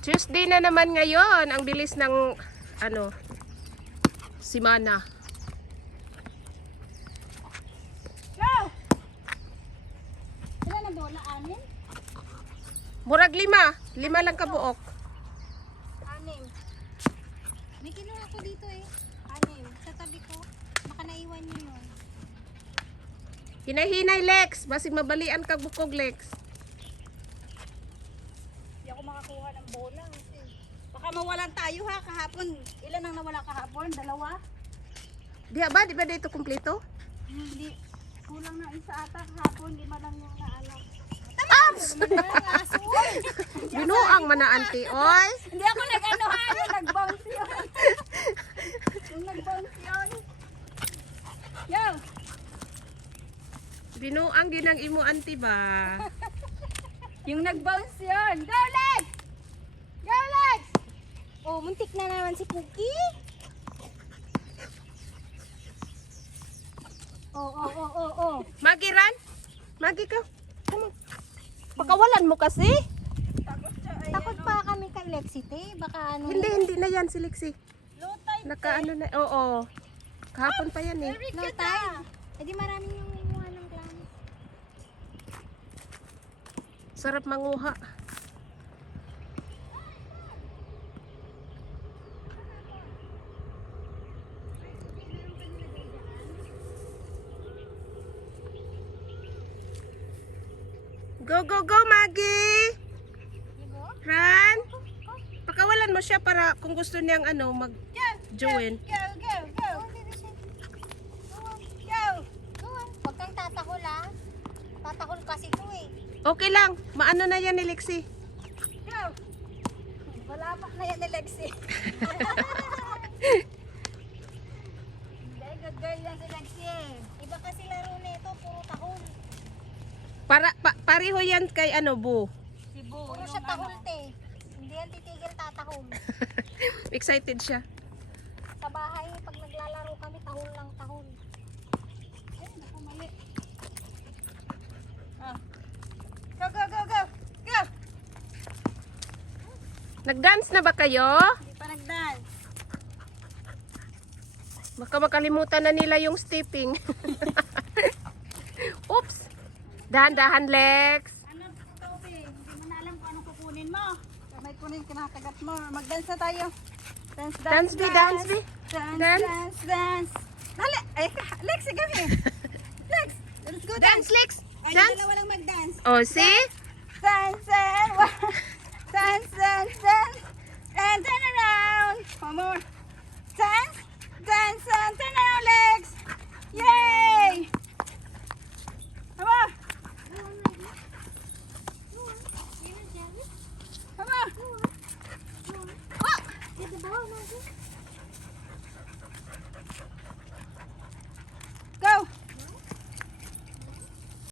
Tuesday na naman ngayon. Ang bilis ng ano, simana. Go! Sila na bola, anim? Murag 5. 5 lang kabuok. Anim. May kinuha ko dito eh. Anim. Sa tabi ko. Baka naiwan nyo yun. Hinay-hinay, Lex. Basig mabalian kag bukog, Lex. Hindi ako makakuha ng bola. Kasi baka mawalan tayo ha kahapon. Ilan ang nawala kahapon? 2? Di ba dito kumpleto? Hindi. Kulang na isa ata kahapon. 5 lang yung naano. Ams! Aso! Binuang man na, auntie, oy. Hindi ako nag-ano ha. Nag-bounce yun. Yung nag-bounce yun. Yo! Binuang ginang imo, auntie ba? Yung nag-bounce yun. Go, Lex! Go, Lex! Oh, muntik na naman si Puki. Oh. Magi, Ran? Magi ka. Come on. Pakawalan mo kasi. Takot pa kami kay Lexite. Baka ano. Hindi na yan si Lexi. Low tide. Nakaano na, oo. Kahapon pa yan eh. Low tide. Eh di maraming yung mga ng clam. Sarap manguha. Go, go, go, Maggie! Ran! Pakawalan mo siya para kung gusto niyang ano, mag-join. Go. Huwag kang tatakol ha. Tatakol kasi ito eh. Okay lang. Maano na yan ni Lexi. Go! Wala pa na yan ni Lexi. Hindi, good girl yan si Lexi eh. Iba kasi laro na ito, puro tahol. Pareho yan kay ano, Bu. Si Bu. Puro siya tahol te. Hindi yan titigil tatahol. Excited siya. Sa bahay, pag naglalaro kami, tahol lang tahol. Ay, naku, mali. Go! Go! Nag-dance na ba kayo? Hindi pa nag-dance. Baka makalimutan na nila yung stepping. Oops! Dahan-dahan, Lex. Ano, Toby? Hindi mo na alam kung anong kukunin mo. Kamay ko na yung kinakagat mo. Mag-dance na tayo. Dance. Dance. Dance. Dali! Ay, Lex, sige. Lex, let's go dance. Dance, Lex. Ay, Dance. dalawa lang mag-dance. Oh, see? Dance. And turn around. One more. Dance.